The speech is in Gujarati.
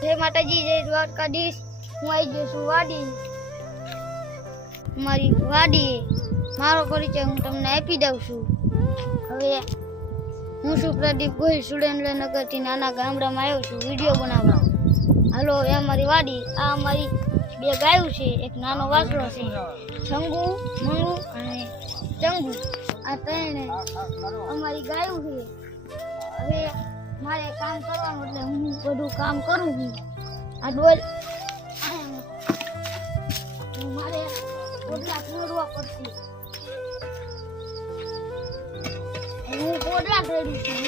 જય માતાજી, જય દ્વારકાધીશ। હું આવી ગયો છું વાડી। મારી વાડી મારો પરિચય હું તમને આપી દઉં છું। હવે હું છું પ્રદીપ ગોહિલ, સુરેન્દ્રનગરથી નાના ગામડામાં આવ્યો છું વિડીયો બનાવવા। હાલો, એ અમારી વાડી। આ અમારી બે ગાયું છે, એક નાનો વાસળો છે, છંગુ, મંગુ અને ચંગુ। આ ત્રણે અમારી ગાયું છે। હવે મારે કામ કરવાનું એટલે હું બધું કામ કરું છું। આ ડોલ મારે પોટલા તોડવા પડશે। હું પોટલા તોડું છું।